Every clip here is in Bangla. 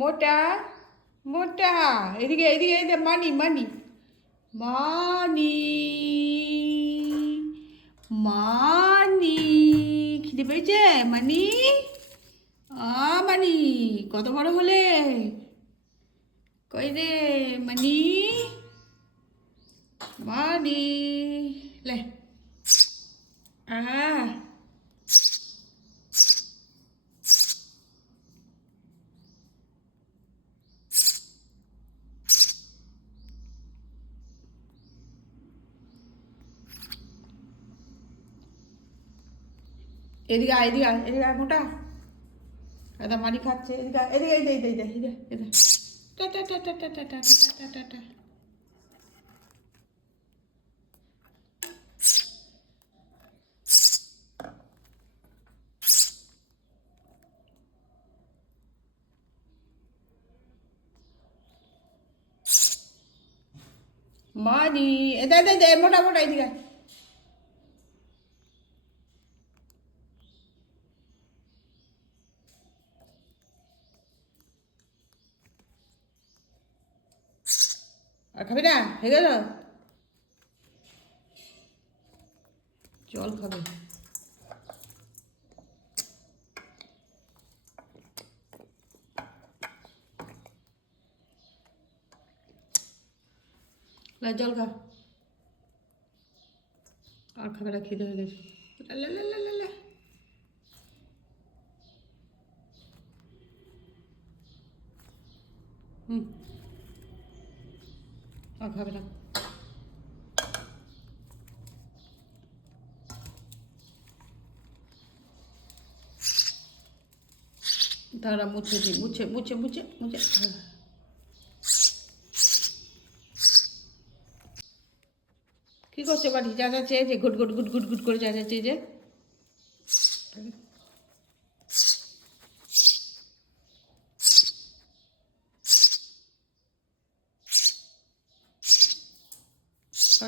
মোটা মোটা এদিকে এদিকে এদিকে মানি মানি মানি মানি খিদে পেয়েছে মানি মানি কত বড় হলে কই রে মানি মানি লে আহ এদিকে আয় এদিকে আয় এদিকে আয় মোটা দাদা মানি খাচ্ছে এদিকে এদিকে এদিকে এদিকে এদিকে এদিকে টাটা টাটা টাটা টাটা টাটা মানি এদা দে দে মোটা মোটা এদিকে আর খাবি না হয়ে গেল জল খাবে জল খা আর খাবে না খিদে হয়ে গেছে হুম আর খাবে না তারা মুছে দিই মুছে মুছে মুছে মুছে কি করছে বাড়ি যা যা চেয়েছে গুট গুট গুট গুট গুট করে যা যা চেয়েছে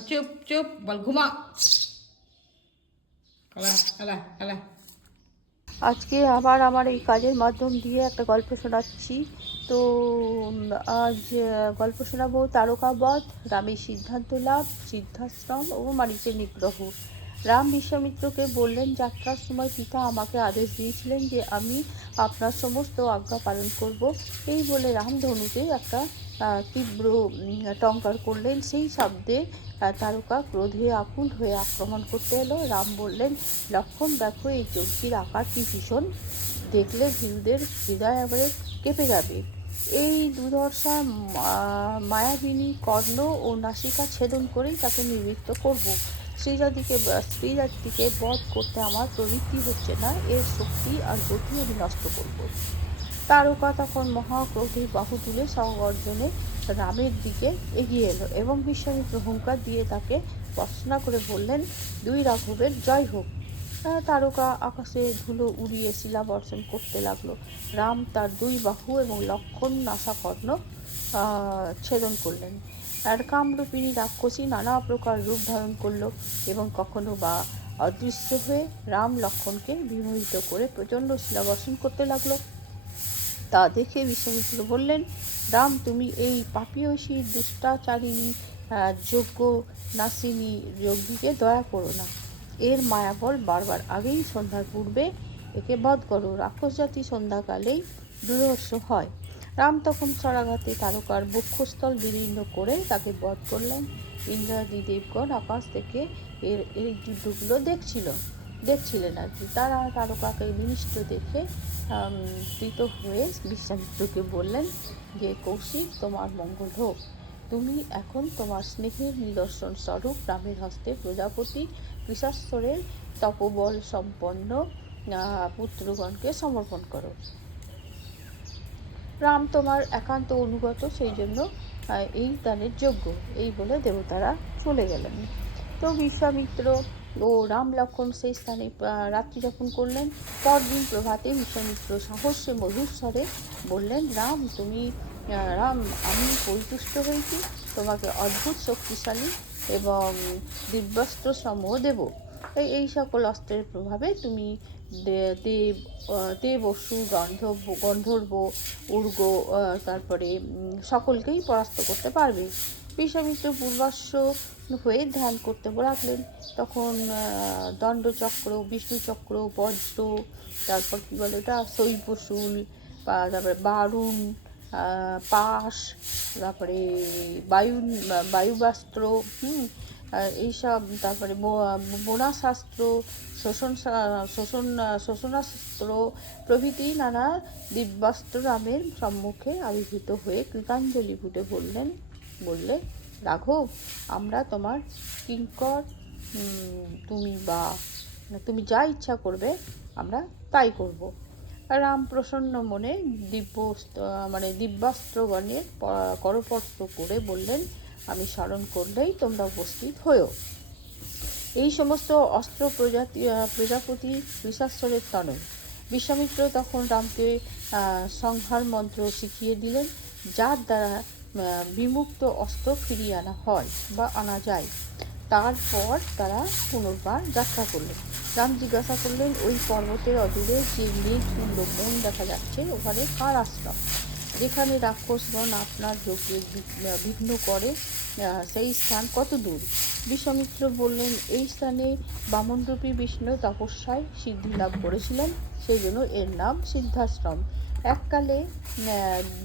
চুপ চুপ বল ঘুমা আলা আলা আলা আজকে আবার আমার এই কাজের মাধ্যম দিয়ে একটা গল্প শোনাচ্ছি। তো আজ গল্প শোনাবো তারকাবধ, রামের সিদ্ধান্ত লাভ, সিদ্ধাশ্রম ও মারীচের নিগ্রহ। রাম বিশ্বামিত্রকে বললেন, যাত্রার সময় পিতা আমাকে আদেশ দিয়েছিলেন যে আমি আপনার সমস্ত আজ্ঞা পালন করব। এই বলে রাম ধনুতে একটা তীব্র টঙ্কার করলেন। সেই শব্দে তারকা ক্রোধে আকুল হয়ে আক্রমণ করতে এলো। রাম বললেন, লক্ষ্মণ দেখো, এই যজ্ঞের আকার কি ভীষণ, দেখলে ভীরুদের হৃদয় এবারে কেঁপে যাবে। এই দুর্ধর্ষা মায়াবিনী কর্ণ ও নাসিকা ছেদন করেই তাকে নিবৃত্ত করব। স্ত্রীজাতিকে বধ করতে আমার প্রবৃত্তি হচ্ছে না, এর শক্তি আর গতি আমি নষ্ট করব। তারকা তখন মহাক্রোধে বাহু তুলে সগর্জনে রামের দিকে এগিয়ে এলো এবং বিশ্বামিত্র হুঙ্কার দিয়ে তাকে ভর্ৎসনা করে বললেন, দুই রাঘবের জয় হোক। তারকা আকাশে ধুলো উড়িয়ে শিলা বর্ষণ করতে লাগলো। রাম তার দুই বাহু এবং লক্ষ্মণ নাসাকর্ণ ছেদন করলেন। আর কামরূপিণী রাক্ষসী নানা প্রকার রূপ ধারণ করলো এবং কখনো বা অদৃশ্য হয়ে রাম লক্ষ্মণকে বিমোহিত করে প্রচণ্ড শিলাবর্ষণ করতে লাগলো। তা দেখে বিশ্বামিত্র বললেন, রাম, তুমি এই পাপীয়সী দুষ্টাচারিণী যজ্ঞ নাসিনী যজ্ঞীকে দয়া করো না। এর মায়াবল বারবার আগেই সন্ধ্যার পূর্বে একে বধ করো। রাক্ষস জাতি সন্ধ্যাকালেই দুর্ধর্ষ হয়। রাম তখন স্বরাঘাতে তারকার বক্ষস্থল বিদীর্ণ করে তাকে বধ করলেন। ইন্দ্রাদি দেবগণ আকাশ থেকে এই যুদ্ধগুলো দেখছিলেন আর কি। তারা তারকাকে বিনিষ্ট দেখে প্রীত হয়ে বিশ্বামিত্রকে বললেন যে, কৌশিক, তোমার মঙ্গল হোক। তুমি এখন তোমার স্নেহের নিদর্শন স্বরূপ রামের হস্তে প্রজাপতি কৃষাশ্বরের তপবল সম্পন্ন পুত্রগণকে সমর্পণ করো। রাম তোমার একান্ত অনুগত, সেই জন্য এই দানের যোগ্য। এই বলে দেবতারা চলে গেলেন। তো বিশ্বামিত্র ও রাম লক্ষ্মণ সেই স্থানে রাত্রি যাপন করলেন। পরদিন প্রভাতে বিশ্বামিত্র সাহস্যে মধুর স্বরে বললেন, রাম, আমি পরিতুষ্ট হয়েছি, তোমাকে অদ্ভুত শক্তিশালী এবং দিব্যাস্ত্র সমূহ দেব। এই সকল অস্ত্রের প্রভাবে তুমি দেব দেব অসুর গন্ধর্ব উর্গ তারপরে সকলকেই পরাস্ত করতে পারবে। বিশ্বামিত্র পূর্বাশ্ব হয়ে ধ্যান করতে লাগলেন। তখন দণ্ডচক্র, বিষ্ণুচক্র, বজ্র, তারপর কী বলে ওটা, শৈবশূল, তারপরে বারুণ, পাশ, তারপরে বায়ুবাস্ত্র, এইসব, তারপরে বোনাশাস্ত্র, শোষণাস্ত্র প্রভৃতি নানা দিব্যাস্ত্র রামের সম্মুখে আবির্ভূত হয়ে কৃতাঞ্জলি ফুটে বললে, রাঘব, আমরা তোমার কিঙ্কর, তুমি যা ইচ্ছা করবে আমরা তাই করব। রাম প্রসন্ন মনে দিব্যাস্ত্রগণের করপত্র করে বললেন, আমি স্মরণ করলেই তোমরা উপস্থিত হয়েও। এই সমস্ত অস্ত্র প্রজাপতি বৃষাস্ত্রের তনয়। বিশ্বামিত্র তখন রামকে সংহার মন্ত্র শিখিয়ে দিলেন, যার দ্বারা বিমুক্ত অস্ত্র ফিরিয়ে আনা হয় বা আনা যায়। তারপর তারা পুনর্বার যাত্রা করলেন। রাম জিজ্ঞাসা করলেন, ওই পর্বতের অদূরে যে মেঘতুল্য বন দেখা যাচ্ছে, ওখানে কার আশ্রম? যেখানে রাক্ষসগণ আপনার যজ্ঞের বিঘ্ন করে, সেই স্থান কত দূর? বিশ্বামিত্র বললেন, এই স্থানে বামনরূপী বিষ্ণু তপস্যায় সিদ্ধি লাভ করেছিলেন, সেই জন্য এর নাম সিদ্ধাশ্রম। এককালে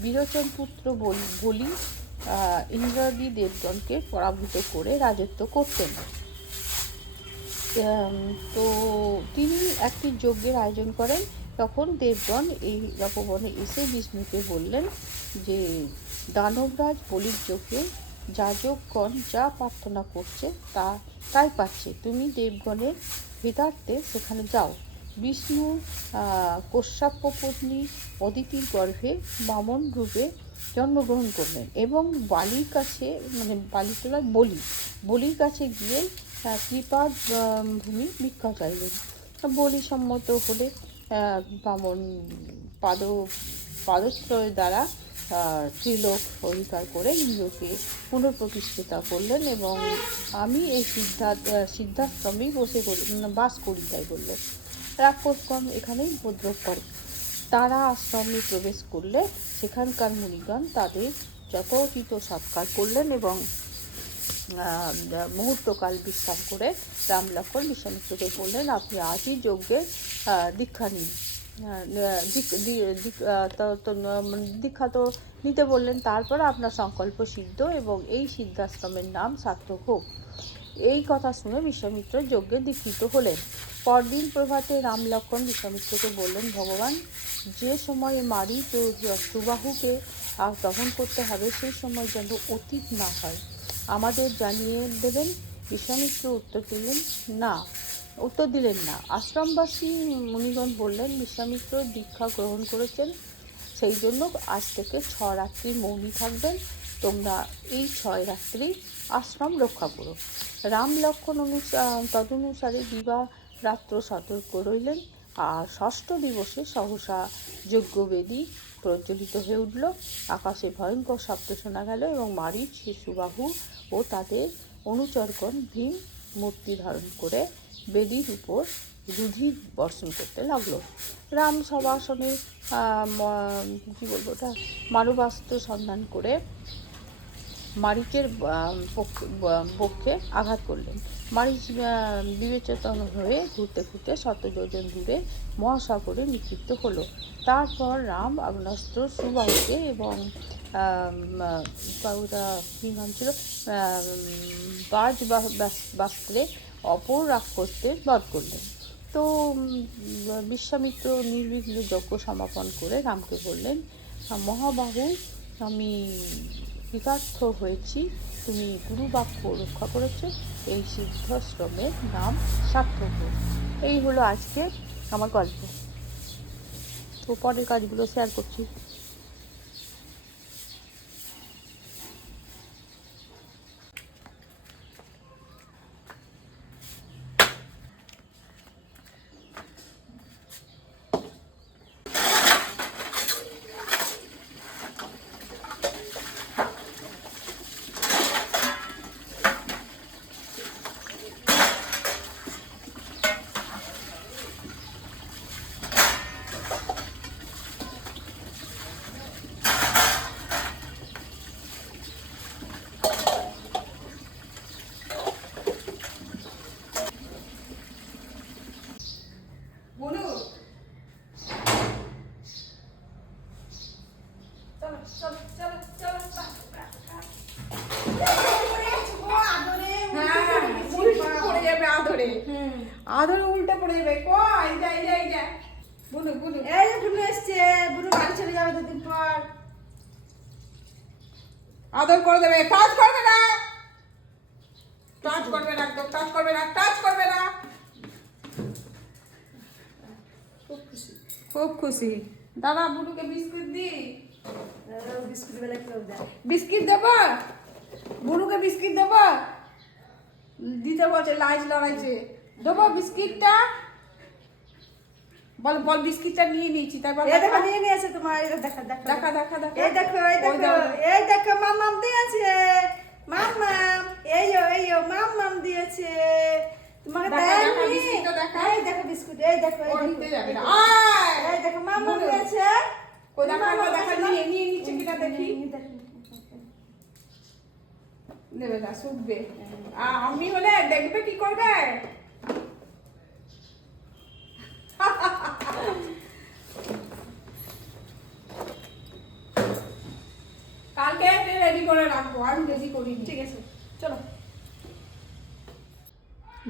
বিরোচন পুত্র বলি ইন্দ্রাদি দেবগণকে পরাভূত করে রাজত্ব করতেন। তো তিনি একটি যজ্ঞের আয়োজন করেন। তখন দেবগণ এই তপবনে এসে বিষ্ণুকে বললেন যে, দানবরাজ বলির যজ্ঞে যাজকগণ যা প্রার্থনা করছে তাই পাচ্ছে, তুমি দেবগণের হিতার্থে সেখানে যাও। বিষ্ণু কশ্যপপত্নী অদিতির গর্ভে বামন রূপে জন্মগ্রহণ করলেন এবং বালির কাছে, বলির কাছে গিয়ে কৃপার ভূমি ভিক্ষা চাইলেন। বলি সম্মত হলে বামন পাদত্রয় দ্বারা ত্রিলোক অধিকার করে ইন্দ্রকে পুনঃপ্রতিষ্ঠিতা করলেন এবং আমি এই সিদ্ধাশ্রমেই বাস করি তাই বলল। রাক্ষসগণ এখানেই উপদ্রব করে। তারা আশ্রমে প্রবেশ করলে সেখানকার মুনিগণ তাদের যথোচিত সৎকার করলেন এবং মুহূর্তকাল বিশ্রাম করে রাম লক্ষ্মণ বিশ্বামিত্রকে বললেন, আপনি আজই যজ্ঞের দীক্ষা নিন। দীক্ষা তো নিতে বললেন, তারপর আপনার সংকল্প সিদ্ধ এবং এই সিদ্ধাশ্রমের নাম সার্থক হোক। এই কথা শুনে বিশ্বামিত্র যজ্ঞে দীক্ষিত হলেন। পরদিন প্রভাতে রাম লক্ষ্মণ বিশ্বামিত্রকে বললেন, ভগবান, যে সময়ে মারি তো সুবাহুকে দহন করতে হবে, সেই সময় যেন অতীত না হয়, আমাদের জানিয়ে দেবেন। বিশ্বামিত্র উত্তর দিলেন না। আশ্রমবাসী মুনিগণ বললেন, বিশ্বামিত্র দীক্ষা গ্রহণ করেছেন, সেই জন্য আজ থেকে 6 রাত্রি মৌনী থাকবেন। তোমরা এই 6 রাত্রি আশ্রম রক্ষা করো। রাম লক্ষ্মণ তদনুসারে দিবা রাত্র সতর্ক রইলেন। আর 6ষ্ঠ দিবসে সহসা যজ্ঞবেদী প্রজ্বলিত হয়ে উঠল। আকাশে ভয়ঙ্কর শব্দ শোনা গেল এবং মারীচ, সুবাহু ও তাদের অনুচরগণ ভীম মূর্তি ধারণ করে বেদির উপর রুধির বর্ষণ করতে লাগলো। রাম সবাসনে মানবাস্ত্র সন্ধান করে মারীচের পক্ষে আঘাত করলেন। মারীচ বিবেচেতন হয়ে ঘুরতে ঘুরতে 100 যোজন দূরে মহাসাগরে নিক্ষিপ্ত হলো। তারপর রাম আগ্নেয়াস্ত্র সুবাহুকে এবং কী নাম ছিল, বাস্ত্রে অপর রাক্ষসদের বধ করলেন। তো বিশ্বামিত্র নির্বিঘ্ন যজ্ঞ সমাপন করে রামকে বললেন, মহাবাহু, আমি কৃতার্থ হয়েছি, তুমি গুরুবাক্য রক্ষা করেছ, এই সিদ্ধাশ্রমের নাম সার্থক। এই হলো আজকে আমার গল্প। তো পরের কাজগুলো শেয়ার করছি। চলো চলো চলো চলো পড়ে যাবে আদরে, আদরে উল্টে পড়ে যাবে। কই যাই যাই যাই বুনু বুনু, এই যে বুনু এসছে, বুনু বাড়ি চলে যাবে দুদিন পর। আদর করে দেবে, টাচ করবে না, টাচ করবে না, একদম টাচ করবে না, টাচ করবে না। খুব খুশি। খুব খুশি। দাদা বুনুকে বিস্কুট দি, বিস্কুট বেলা কেউ দেয়। বিস্কিট দেবো বুনুকে, বিস্কিট দেবো দিতে বলছে, লাইচ লড়াইছে, দেবো বিস্কিটটা। বল বল বিস্কিটটা নিয়ে নিয়েছি, তারপর এই দেখো নিয়ে নিয়েছে তোমার, এই দেখো দেখো দেখা দেখা দেখা, এই দেখো এই দেখো এই দেখো মামাম দিয়েছে, মামাম এই মামাম দিয়েছে তোমাকে। দেখা, দেখা, দেয়নি? বিস্কুটটা দেখা। এই দেখো বিস্কুট, এই দেখো ও এই নিতে যাবে না। দেখো আয় এই দেখো মামাম বুনু, দিয়েছে। কই দেখা দেখা, নিয়ে নিয়ে নিচ্ছে কিনা দেখি। নেবে না, শুকবে। আমি হলে দেখবে কি করবে। কালকে রেডি করে রাখবো, আমি রেডি করিনি। ঠিক আছে চলো।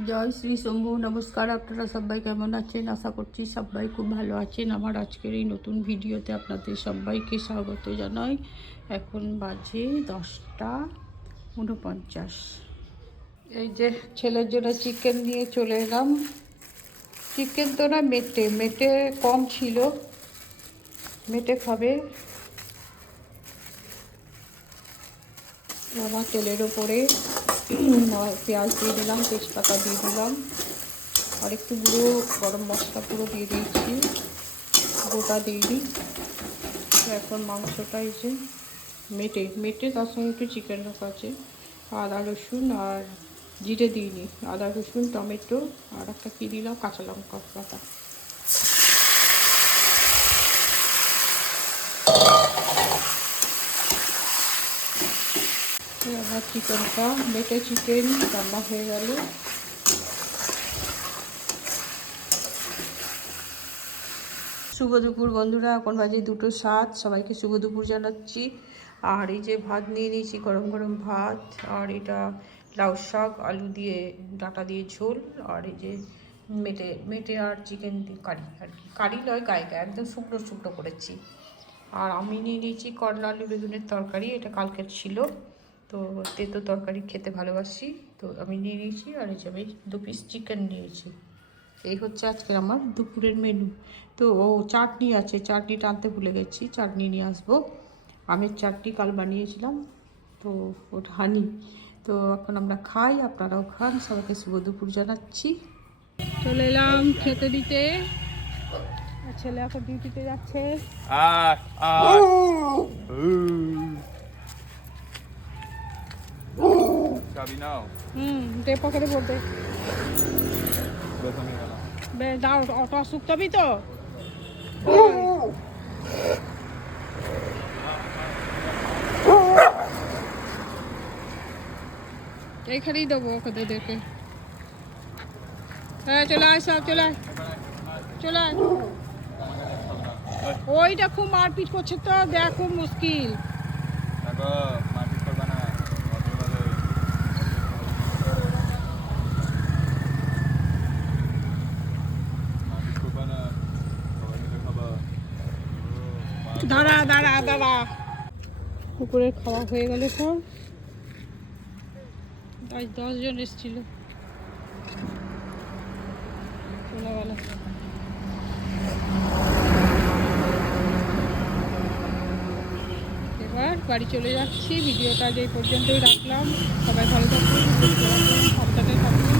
জয় শ্রী শম্ভু, নমস্কার। আপনারা সবাই কেমন আছেন? আশা করছি সবাই খুব ভালো আছেন। আমার আজকের এই নতুন ভিডিওতে আপনাদের সবাইকে স্বাগত জানাই। এখন বাজে 10:49। এই যে ছেলের জন্য চিকেন নিয়ে চলে এলাম। চিকেন তো না, মেটে মেটে কম ছিল, মেটে খাবে। আমার তেলের ওপরে পেঁয়াজ দিয়ে দিলাম, তেজপাতা দিয়ে দিলাম, আর একটু গুঁড়ো গরম মশলা পুরো দিয়ে দিয়েছি, গোটা দিইনি। তো এখন মাংসটা এসে মেটে মেটে তার সঙ্গে একটু চিকেন রাখা আছে, আদা রসুন আর জিরে দিইনি, আদা রসুন টমেটো আর একটা কী দিলাম, কাঁচা লঙ্কা বাটা। আমার চিকেনটা মেটে চিকেন রান্না হয়ে গেল। শুভ দুপুর বন্ধুরা, এখন বাজে 2:07। সবাইকে শুভ দুপুর জানাচ্ছি। আর এই যে ভাত নিয়ে নিয়েছি, গরম গরম ভাত, আর এটা লাউ শাক আলু দিয়ে ডাঁটা দিয়ে ঝোল, আর এই যে মেটে মেটে আর চিকেন কারি, আর কি কারি নয়, গায়ে গায়ে একদম শুকনো শুকনো করেছি। আর আমি নিয়ে নিয়েছি করলা আলু বেগুনের তরকারি, এটা কালকের ছিল। তো তেতো তরকারি খেতে ভালোবাসি, তো আমি নিয়ে নিয়েছি। আর এই যে আমি 2 পিস চিকেন নিয়েছি। এই হচ্ছে আজকের আমার দুপুরের মেনু। তো চাটনি আছে, চাটনিটা আনতে ভুলে গেছি, চাটনি নিয়ে আসবো। আমের চাটনি কাল বানিয়েছিলাম, তো ওটা আনি। তো এখন আমরা খাই, আপনারাও খান। সবাইকে শুভ দুপুর জানাচ্ছি। চলে এলাম খেতে দিতে। ছেলে এখন ডিউটিতে যাচ্ছে। চাবি নাও। দে পকেটে পড়তে। দাও, অটো আসুক তবেই তো। এইখানেই দেবো ওকে দেখে। হ্যাঁ চলে আয়, সব চলে আয়, চলে আয়। ওইটা খুব মারপিট করছে তো, দেখ খুব মুশকিল। দেখো মারপিট করবে না, মারপিট করবে না, সবাই মিলে খাবা। দাঁড়া দাঁড়া দাঁড়া। দুপুরের খাওয়া হয়ে গেল সব। আজ 10 জন এসেছিল, চলে গেল। এবার বাড়ি চলে যাচ্ছি। ভিডিওটা আজ এই পর্যন্তই রাখলাম। সবাই ভালো থাকুন, সাবধানে থাকুন,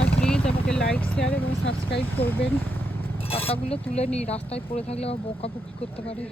আর প্লিজ আমাকে লাইক শেয়ার এবং সাবস্ক্রাইব করবেন। পাতাগুলো তুলে নিই, রাস্তায় পড়ে থাকলে আবার বকাবকি করতে পারে।